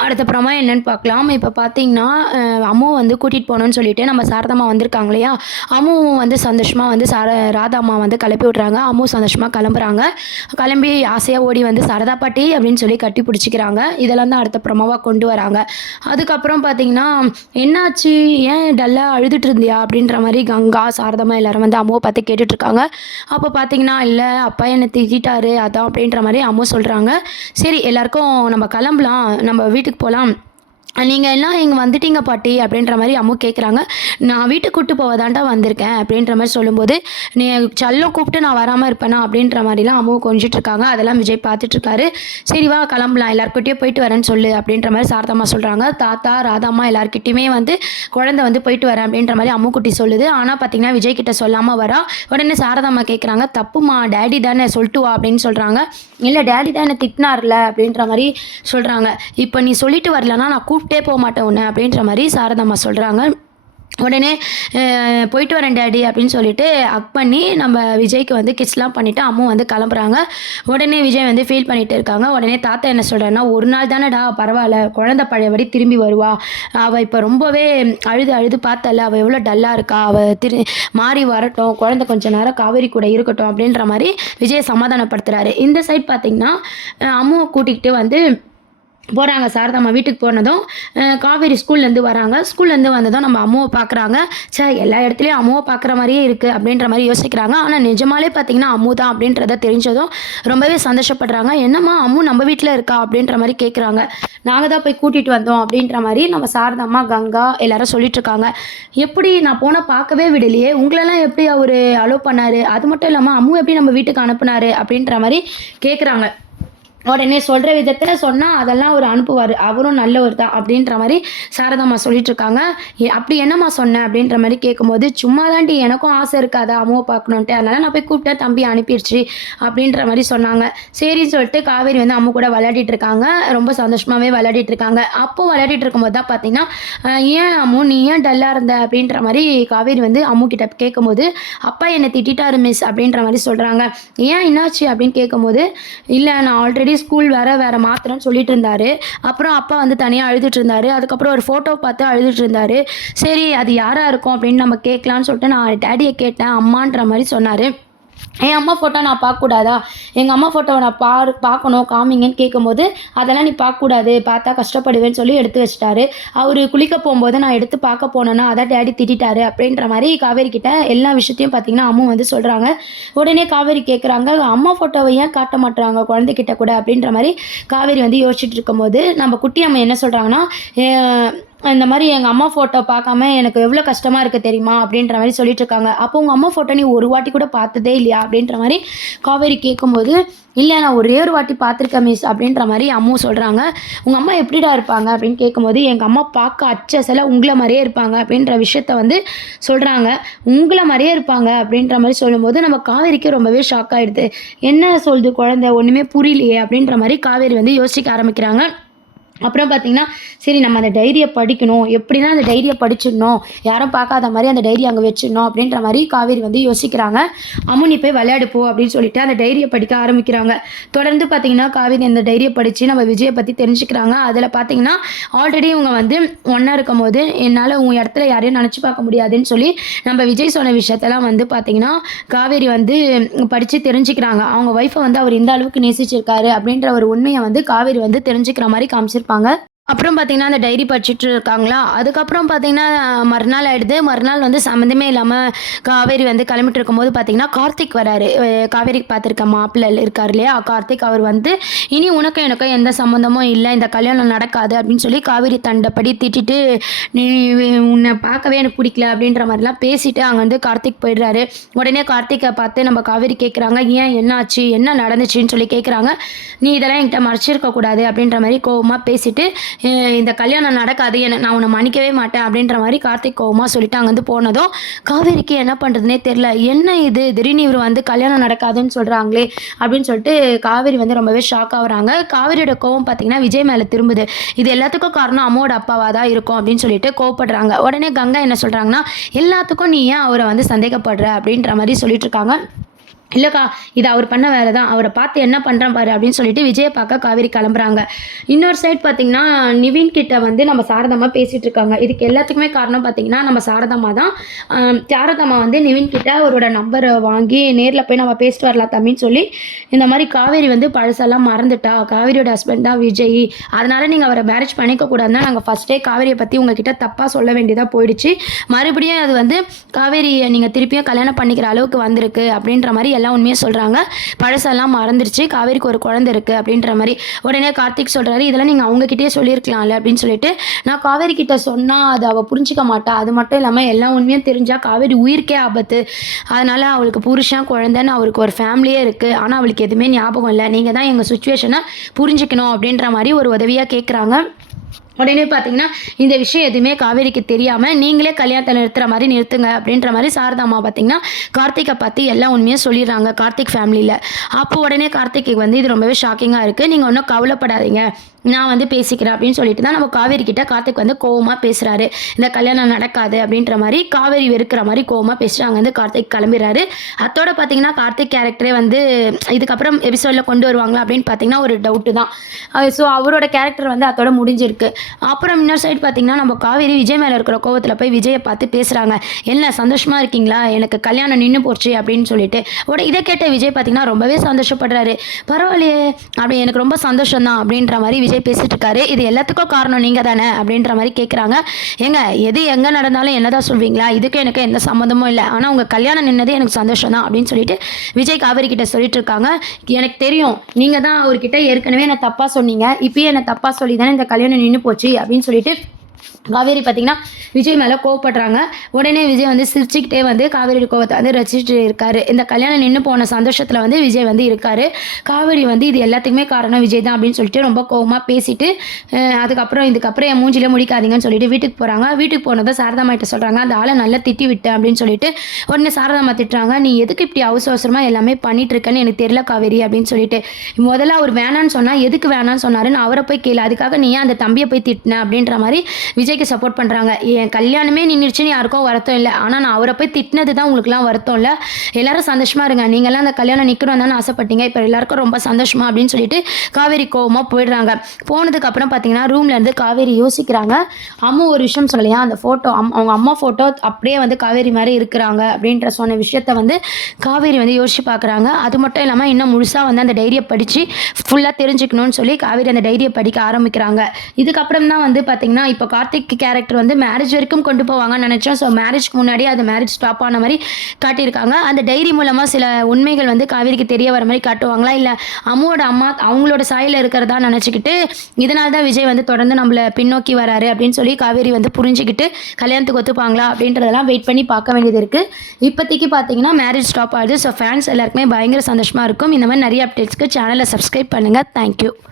அடுத்தப்புறமா என்னன்னு பார்க்கலாம். இப்போ பார்த்தீங்கன்னா, அம்முவ வந்து கூட்டிட்டு போணும்னு சொல்லிட்டு நம்ம சாரதாம்மா வந்திருக்காங்க இல்லையா? அம்முவும் வந்து சந்தோஷமா வந்து ராதா அம்மா வந்து கிளப்பி விட்றாங்க. அம்முவும் சந்தோஷமா கிளம்புறாங்க. கிளம்பி ஆசையா ஓடி வந்து "சாரதா பாட்டி" அப்படின்னு சொல்லி கட்டி பிடிச்சிக்கிறாங்க. இதெல்லாம் தான் அடுத்த ப்ரோமோவா கொண்டு வராங்க. அதுக்கப்புறம் பார்த்தீங்கன்னா, "என்னாச்சு? ஏன் டல்லா அழுதுட்டு இருந்தியா?" அப்படின்ற மாரி கங்கா, சாரதாம்மா எல்லாரும் வந்து அம்முவ பார்த்து கேட்டுட்ருக்காங்க. அப்போ பார்த்தீங்கன்னா, "இல்ல அப்பா என்ன திட்டிட்டாரு அதான்" அப்படின்ற மாரி அம்மு சொல்றாங்க. "சரி எல்லாருக்கும் நம்ம கிளம்பலாம். நம்ம வீட்டுக்கு போலாம். நீங்க எல்லாம் இங்க வந்துட்டீங்க பாட்டி" அப்படின்ற மாரி அம்மு கேட்குறாங்க. "நான் வீட்டுக்கு கூட்டு போக தான்டா வந்திருக்கேன்" அப்படின்ற மாரி சொல்லும்போது, "நீ செல்லம் கூப்பிட்டு நான் வராம இருப்பேனா?" அப்படின்ற மாரிலாம் அம்மு கொஞ்சிட்டுருக்காங்க. அதெல்லாம் விஜய் பார்த்துட்ருக்காரு. "சரி வா கிளம்பலாம். எல்லார்கிட்டயும் போயிட்டு வரேன்னு சொல்லு" அப்படின்ற மாரி சாரதாம்மா சொல்றாங்க. தாத்தா, ராதாம்மா எல்லார்கிட்டயுமே வந்து குழந்தை வந்து போயிட்டு வரேன் அப்படின்ற மாரி அம்முக்குட்டி சொல்லுது. ஆனா பார்த்தீங்கன்னா, விஜய் கிட்ட சொல்லாம வரா. உடனே சாரதாம்மா கேட்குறாங்க, "தப்புமா டாடி தானே சொல்லிட்டு வா" அப்படின்னு சொல்றாங்க. "இல்ல டாடி தான் என்ன திட்டினார்ல" அப்படின்ற மாரி சொல்றாங்க. "இப்ப நீ சொல்லிட்டு வரலன்னா நான் கூப்பிட்டே போமாட்டேன் உன்ன" அப்படின்ற மாரி சாரதாம்மா சொல்றாங்க. உடனே "போயிட்டு வரேன் டாடி" அப்படின்னு சொல்லிட்டு ஹக் பண்ணி நம்ம விஜய்க்கு வந்து கிஸ்லாம் பண்ணிவிட்டு அம்மு வந்து கிளம்புறாங்க. உடனே விஜய் வந்து ஃபீல் பண்ணிட்டு இருக்காங்க. உடனே தாத்தா என்ன சொல்றாருன்னா, "ஒரு நாள் தானடா பரவாயில்ல. குழந்தை பழையபடி திரும்பி வருவா. அவள் இப்போ ரொம்பவே அழுது அழுது பார்த்தல்ல, அவள் எவ்வளோ டல்லாக இருக்கா. அவள் மாறி வரட்டும். குழந்தை கொஞ்ச நேரம் காவேரி கூட இருக்கட்டும்" அப்படின்ற மாரி விஜயை சமாதானப்படுத்துறாரு. இந்த சைட் பார்த்தீங்கன்னா, அம்முவை கூட்டிகிட்டு வந்து போகிறாங்க. சாரதாம்மா வீட்டுக்கு போனதும் காவேரி ஸ்கூல்லேருந்து வராங்க. ஸ்கூல்லேருந்து வந்ததும் நம்ம அம்முவை பார்க்குறாங்க. எல்லா இடத்துலையும் அம்முவை பார்க்குற மாதிரியே இருக்குது அப்படின்ற மாதிரி யோசிக்கிறாங்க. ஆனால் நிஜமாலே பார்த்தீங்கன்னா அம்மு தான் அப்படின்றத தெரிஞ்சதும் ரொம்பவே சந்தோஷப்படுறாங்க. "என்னம்மா அம்மு நம்ம வீட்டில் இருக்கா?" அப்படின்ற மாதிரி கேட்குறாங்க. "நாங்கள் தான் போய் கூட்டிகிட்டு வந்தோம்" அப்படின்ற மாதிரி நம்ம சாரதாம்மா, கங்கா எல்லாரும் சொல்லிட்டுருக்காங்க. "எப்படி நான் போனால் பார்க்கவே விடலையே, உங்களெல்லாம் எப்படி அவர் அலோவ் பண்ணார்? அது மட்டும் இல்லாமல் அம்மு எப்படி நம்ம வீட்டுக்கு அனுப்புனாரு?" அப்படின்ற மாதிரி கேட்குறாங்க. உடனே சொல்கிற விதத்தில் சொன்னால் அதெல்லாம் அவர் அனுப்புவார், அவரும் நல்லவர் தான் அப்படின்ற மாதிரி சாரதாம்மா சொல்லிட்டுருக்காங்க. "அப்படி என்னம்மா சொன்னேன்?" அப்படின்ற மாதிரி கேட்கும்போது, "சும்மா தாண்டி எனக்கும் ஆசை இருக்காதா அம்முவை பார்க்கணுன்ட்டு, அதனால் நான் போய் கூப்பிட்டேன், தம்பி அனுப்பிடுச்சு" அப்படின்ற மாதிரி சொன்னாங்க. சரின்னு சொல்லிட்டு காவேரி வந்து அம்மு கூட விளையாடிட்டு இருக்காங்க. ரொம்ப சந்தோஷமாகவே விளையாடிட்டு இருக்காங்க. அப்போ விளையாடிட்டு இருக்கும்போது தான் பார்த்தீங்கன்னா, "ஏன் அம்மு நீ ஏன் டல்லாக இருந்த?" அப்படின்ற மாதிரி காவேரி வந்து அம்மு கிட்ட கேட்கும்போது, "அப்பா என்னை திட்டாரு மிஸ்" அப்படின்ற மாதிரி சொல்கிறாங்க. "ஏன் என்னாச்சு?" அப்படின்னு கேட்கும்போது, "இல்லை நான் ஆல்ரெடி ஸ்கூல் வேற மாத்துறேன்னு சொல்லிட்டு இருந்தாரு. அப்புறம் அப்பா வந்து தனியா அழுதுட்டு இருந்தாரு. அதுக்கப்புறம் ஒரு ஃபோட்டோ பார்த்து அழுதுட்டு இருந்தாரு. சரி அது யாரா இருக்கும் அப்படின்னு நம்ம கேட்கலான்னு சொல்லிட்டு நான் டாடியை கேட்டேன். அம்மான்ற மாதிரி சொன்னாரு. என் அம்மா ஃபோட்டோ நான் பார்க்கக்கூடாதா? எங்கள் அம்மா ஃபோட்டோவை நான் பார்க்கணும் காமிங்கன்னு கேட்கும்போது, "அதெல்லாம் நீ பார்க்கக்கூடாது. பார்த்தா கஷ்டப்படுவேன்னு" சொல்லி எடுத்து வச்சுட்டாரு. அவரு குளிக்க போகும்போது நான் எடுத்து பார்க்க போனேன்னா, அதான் டாடி திட்டிட்டாரு அப்படின்ற மாரி காவேரி கிட்ட எல்லா விஷயத்தையும் பார்த்தீங்கன்னா, அம்மு வந்து சொல்றாங்க. உடனே காவேரி கேட்குறாங்க, "அம்மா ஃபோட்டோவை ஏன் காட்ட மாட்றாங்க குழந்தைகிட்ட கூட?" அப்படின்ற மாரி காவேரி வந்து யோசிச்சுட்டு இருக்கும்போது, நம்ம குட்டி அம்மா என்ன சொல்றாங்கன்னா, "எ இந்த மாரி எங்க அம்மா ஃபோட்டோ பார்க்காம எனக்கு எவ்வளோ கஷ்டமா இருக்கு தெரியுமா?" அப்படின்ற மாரி சொல்லிட்டுருக்காங்க. "அப்போ உங்க அம்மா ஃபோட்டோ நீ ஒரு வாட்டி கூட பார்த்ததே இல்லையா?" அப்படின்ற மாரி காவேரி கேட்கும்போது, "இல்ல நான் ஒரே ஒரு வாட்டி பார்த்துருக்கேன் மிஸ்" அப்படின்ற மாரி அம்மு சொல்றாங்க. "உங்க அம்மா எப்படிடா இருப்பாங்க?" அப்படின்னு கேட்கும்போது, "எங்க அம்மா பார்க்க அச்சசலா உங்கள மாரியே இருப்பாங்க" அப்படின்ற விஷயத்த வந்து சொல்றாங்க. "உங்கள மாரியே இருப்பாங்க" அப்படின்ற மாரி சொல்லும்போது, நம்ம காவேரிக்கு ரொம்பவே ஷாக் ஆயிடுது. "என்ன சொல்லுது குழந்தை? ஒண்ணுமே புரியலையே" அப்படின்ற மாரி காவேரி வந்து யோசிக்க ஆரம்பிக்கிறாங்க. அப்புறம் பார்த்தீங்கன்னா, சரி நம்ம அந்த டைரிய படிக்கணும். எப்படின்னா அந்த டைரிய படிச்சிடணும். யாரும் பார்க்காத மாரி அந்த டைரிய அங்க வச்சிடணும் அப்படின்ற மாரி காவேரி வந்து யோசிக்கிறாங்க. "அம்மு நீ போய் விளையாடு போ" அப்படின்னு சொல்லிட்டு அந்த டைரிய படிக்க ஆரம்பிக்கிறாங்க. தொடர்ந்து பார்த்தீங்கன்னா, காவேரி அந்த டைரிய படிச்சு நம்ம விஜய பத்தி தெரிஞ்சுக்கிறாங்க. அதில பார்த்தீங்கன்னா, ஆல்ரெடி இவங்க வந்து ஒண்ணா இருக்கும்போது, "என்னால உன் இடத்துல யாரையும் நெனச்சு பார்க்க முடியாதுன்னு" சொல்லி நம்ம விஜய் சொன்ன விஷயத்தெல்லாம் வந்து பார்த்தீங்கன்னா, காவேரி வந்து படிச்சு தெரிஞ்சுக்கிறாங்க. அவங்க ஒய்ஃப வந்து அவர் இந்த அளவுக்கு நேசிச்சிருக்காரு அப்படின்ற ஒரு உண்மைய வந்து காவேரி வந்து தெரிஞ்சுக்கிற மாரி காமிச்சிருப்பாங்க. அப்புறம் பார்த்தீங்கன்னா, அந்த டைரி படிச்சுட்டு இருக்காங்களா, அதுக்கப்புறம் பார்த்தீங்கன்னா, மறுநாள் ஆயிடுது. மறுநாள் வந்து சம்மந்தமே இல்லாம காவேரி வந்து கிளம்பிட்டு இருக்கும்போது பார்த்தீங்கன்னா, கார்த்திக் வராரு. காவேரிக்கு பார்த்துருக்க மாப்பிள்ளை இருக்கார் இல்லையா? கார்த்திக் அவர் வந்து, "இனி உனக்கும் எனக்கும் எந்த சம்மந்தமும் இல்ல. இந்த கல்யாணம் நடக்காது" அப்படின்னு சொல்லி காவேரி தண்டப்படி திட்டிட்டு, "நீ உன்னை பார்க்கவே எனக்கு பிடிக்கல" அப்படின்ற மாதிரிலாம் பேசிட்டு அங்க வந்து கார்த்திக் போயிடுறாரு. உடனே கார்த்திக்கை பார்த்து நம்ம காவேரி கேட்குறாங்க, "ஏன் என்ன ஆச்சு? என்ன நடந்துச்சுன்னு?" சொல்லி கேட்குறாங்க. "நீ இதெல்லாம் என்கிட்ட மறைச்சிருக்க கூடாது" அப்படின்ற மாதிரி கோவமா பேசிட்டு, "இந்த கல்யாணம் நடக்காது. நான் உன்னை மன்னிக்கவே மாட்டேன்" அப்படின்ற மாதிரி கார்த்திக் கோவமா சொல்லிட்டு அங்கேருந்து போனதும் காவேரிக்கு என்ன பண்ணுறதுனே தெரில. என்ன இது திடீர்னு இவர் வந்து கல்யாணம் நடக்காதுன்னு சொல்கிறாங்களே அப்படின்னு சொல்லிட்டு காவேரி வந்து ரொம்பவே ஷாக் ஆகுறாங்க. காவேரியோட கோவம் பார்த்தீங்கன்னா விஜய் மேலே திரும்புது. இது எல்லாத்துக்கும் காரணம் அம்மாவோட அப்பாவாக தான் இருக்கும் அப்படின்னு சொல்லிட்டு கோவப்படுறாங்க. உடனே கங்கா என்ன சொல்கிறாங்கன்னா, "எல்லாத்துக்கும் நீ ஏன் அவரை வந்து சந்தேகப்படுற?" அப்படின்ற மாதிரி சொல்லிட்டு இருக்காங்க. இல்லைக்கா இது அவர் பண்ண வேலை தான், அவரை பார்த்து என்ன பண்ணுறான் பாரு அப்படின்னு சொல்லிட்டு விஜயை பார்க்க காவேரி கிளம்புறாங்க. இன்னொரு சைட் பார்த்தீங்கன்னா நிவின் கிட்ட வந்து நம்ம சாரதாம்மா பேசிகிட்டு இருக்காங்க. இதுக்கு எல்லாத்துக்குமே காரணம் பார்த்தீங்கன்னா நம்ம சாரதாம்மா தான். சாரதாம்மா வந்து நிவின் கிட்ட அவரோட நம்பரை வாங்கி நேரில் போய் நம்ம பேசிட்டு வரலாம் தம்பின்னு சொல்லி, இந்த மாதிரி காவேரி வந்து பழசெல்லாம் மறந்துட்டா, காவேரியோட ஹஸ்பண்ட் தான் விஜய், அதனால் நீங்கள் அவரை மேரேஜ் பண்ணிக்க கூடாதுன்னா நாங்கள் ஃபஸ்ட்டே காவேரியை பற்றி உங்ககிட்ட தப்பாக சொல்ல வேண்டியதாக போயிடுச்சு, மறுபடியும் அது வந்து காவேரியை நீங்கள் திருப்பியும் கல்யாணம் பண்ணிக்கிற அளவுக்கு வந்திருக்கு அப்படின்ற மாதிரி எல்லாம் உண்மையாக சொல்கிறாங்க. பழசெல்லாம் மறந்துருச்சு, காவேரிக்கு ஒரு குழந்தை இருக்குது அப்படின்ற மாதிரி. உடனே கார்த்திக் சொல்கிறாரு, இதெல்லாம் நீங்கள் அவங்ககிட்டயே சொல்லியிருக்கலாம்ல அப்படின்னு சொல்லிட்டு, நான் காவேரி கிட்ட சொன்னால் அது அவள் புரிஞ்சிக்க மாட்டா, அது மட்டும் இல்லாமல் எல்லா உண்மையும் தெரிஞ்சால் காவேரி உயிருக்கே ஆபத்து, அதனால் அவளுக்கு புருஷன் குழந்தைன்னு அவருக்கு ஒரு ஃபேமிலியே இருக்குது, ஆனால் அவளுக்கு எதுவுமே ஞாபகம் இல்லை, நீங்கள் தான் எங்கள் சுச்சுவேஷனை புரிஞ்சிக்கணும் அப்படின்ற மாதிரி ஒரு உதவியாக கேட்குறாங்க. உடனே பார்த்தீங்கன்னா இந்த விஷயம் எதுவுமே காவேரிக்கு தெரியாமல் நீங்களே கல்யாணத்தை நிறுத்துற மாதிரி நிறுத்துங்க அப்படின்ற மாதிரி சாரதாம்மா பார்த்தீங்கன்னா கார்த்திகை பற்றி எல்லா உண்மையும் சொல்லிடுறாங்க கார்த்திக் ஃபேமிலியில். அப்போ உடனே கார்த்திக்கு வந்து இது ரொம்பவே ஷாக்கிங்காக இருக்குது, நீங்கள் ஒன்றும் கவலைப்படாதீங்க நான் வந்து பேசிக்கிறேன் அப்படின்னு சொல்லிட்டு தான் நம்ம காவேரி கிட்ட கார்த்திக் வந்து கோவமாக பேசுகிறாரு, இந்த கல்யாணம் நடக்காது அப்படின்ற மாதிரி காவேரி வெறுக்கிற மாதிரி கோவமாக பேசுகிறாங்க வந்து கார்த்திக் கிளம்பிடுறாரு. அதோட பார்த்தீங்கன்னா கார்த்திக் கேரக்டரே வந்து இதுக்கப்புறம் எபிசோடில் கொண்டு வருவாங்களா அப்படின்னு பார்த்தீங்கன்னா ஒரு டவுட்டு தான். ஸோ அவரோட கேரக்டர் வந்து அதோட முடிஞ்சிருக்கு. அப்புறம் இன்னொரு சைடு பார்த்தீங்கன்னா நம்ம காவேரி விஜய் மேலே இருக்கிற கோவத்தில் போய் விஜயை பார்த்து பேசுகிறாங்க, என்ன சந்தோஷமாக இருக்கீங்களா, எனக்கு கல்யாணம் நின்று போச்சு அப்படின்னு சொல்லிட்டு. இதை கேட்ட விஜய் பார்த்தீங்கன்னா ரொம்பவே சந்தோஷப்படுறாரு, பரவாயில்லையே அப்படி எனக்கு ரொம்ப சந்தோஷம் தான் அப்படின்ற மாதிரி விஜய் பேசிட்டு இருக்காரு. இது எல்லாத்துக்கும் காரணம் நீங்கள் தானே அப்படின்ற மாதிரி கேட்குறாங்க. ஏங்க எது எங்கே நடந்தாலும் என்னதான் சொல்வீங்களா, இதுக்கு எனக்கு எந்த சம்மந்தமும் இல்லை, ஆனால் உங்கள் கல்யாணம் நின்னதே எனக்கு சந்தோஷம் தான் அப்படின்னு சொல்லிட்டு விஜய் காவேரி கிட்ட சொல்லிட்டு இருக்காங்க. எனக்கு தெரியும் நீங்கள் தான் அவர்கிட்ட ஏற்கனவே என்ன தப்பாக சொன்னீங்க, இப்பயே என்ன தப்பாக சொல்லி தானே இந்த கல்யாணம் நின்று போச்சு அப்படின்னு சொல்லிட்டு காவேரி பார்த்தீங்கன்னா விஜய் மேலே கோவப்படுறாங்க. உடனே விஜய் வந்து சிரிச்சுக்கிட்டே வந்து காவேரி கோவத்தை வந்து ரசிச்சுட்டு இருக்காரு. இந்த கல்யாணம் நின்று போன சந்தோஷத்தில் வந்து விஜய் வந்து இருக்காரு. காவேரி வந்து இது எல்லாத்துக்குமே காரணம் விஜய் தான் அப்படின்னு சொல்லிட்டு ரொம்ப கோவமாக பேசிட்டு அதுக்கப்புறம் இதுக்கப்புறம் என் மூஞ்சிலே முடிக்காதீங்கன்னு சொல்லிட்டு வீட்டுக்கு போகிறாங்க. வீட்டுக்கு போனதை சாரதாம்மா கிட்ட சொல்கிறாங்க, அந்த ஆளை நல்லா திட்டி விட்டேன் அப்படின்னு சொல்லிட்டு. உடனே சாரதாம்மா திட்டுறாங்க, நீ எதுக்கு இப்படி அவசரமாக எல்லாமே பண்ணிட்டு இருக்கேன்னு எனக்கு தெரியல காவேரி அப்படின்னு சொல்லிட்டு. முதல்ல அவர் வேணான்னு சொன்னால் எதுக்கு வேணான்னு சொன்னாருன்னு அவரை போய் கேளு, அதுக்காக நீ அந்த தம்பியை போய் திட்டின அப்படின்ற மாதிரி விஜய்க்கு சப்போர்ட் பண்ணுறாங்க. என் கல்யாணமே நின்றுச்சுன்னு யாருக்கும் வருத்தம் இல்லை, ஆனால் நான் அவரை போய் திட்டினது தான் உங்களுக்குலாம் வருத்தம் இல்லை, எல்லாரும் சந்தோஷமாக இருங்க, நீங்கள்லாம் அந்த கல்யாணம் நிற்கணும் தானே ஆசைப்பட்டீங்க, இப்போ எல்லாருக்கும் ரொம்ப சந்தோஷமா அப்படின்னு சொல்லிட்டு காவேரி கோவமாக போயிடுறாங்க. போனதுக்கப்புறம் பார்த்தீங்கன்னா ரூம்லேருந்து காவேரி யோசிக்கிறாங்க, அம்மா ஒரு விஷயம் சொல்லலையா, அந்த ஃபோட்டோ அவங்க அம்மா ஃபோட்டோ அப்படியே வந்து காவேரி மாதிரி இருக்கிறாங்க அப்படின்ற சொன்ன விஷயத்த வந்து காவேரி வந்து யோசிச்சு பார்க்குறாங்க. அது மட்டும் இல்லாமல் இன்னும் முழுசாக வந்து அந்த டைரியை படித்து ஃபுல்லாக தெரிஞ்சுக்கணும்னு சொல்லி காவேரி அந்த டைரியை படிக்க ஆரம்பிக்கிறாங்க. இதுக்கப்புறம் தான் வந்து பார்த்தீங்கன்னா இப்போ கார்த்திக் கேரக்டர் வந்து மேரேஜ் வரைக்கும் கொண்டு போவாங்கன்னு நினச்சோம். ஸோ மேரேஜ்க்கு முன்னாடி அது மேரேஜ் ஸ்டாப் ஆன மாதிரி காட்டியிருக்காங்க. அந்த டைரி மூலமாக சில உண்மைகள் வந்து காவேரிக்கு தெரிய வர மாதிரி காட்டுவாங்களா, இல்லை அம்மாவோட அம்மா அவங்களோட சாயில் இருக்கிறதா நினச்சிக்கிட்டு இதனால தான் விஜய் வந்து தொடர்ந்து நம்மளை பின்னோக்கி வராரு அப்படின்னு சொல்லி காவேரி வந்து புரிஞ்சுக்கிட்டு கல்யாணத்துக்கு ஒத்துப்பாங்களா அப்படின்றதெல்லாம் வெயிட் பண்ணி பார்க்க வேண்டியது இருக்குது. இப்போதைக்கு பார்த்தீங்கன்னா மேரேஜ் ஸ்டாப் ஆகுது. ஸோ ஃபேன்ஸ் எல்லாருக்குமே பயங்கர சந்தோஷமாக இருக்கும். இந்த மாதிரி நிறைய அப்டேட்ஸ்க்கு சேனலை சப்ஸ்கிரைப் பண்ணுங்கள். தேங்க்யூ.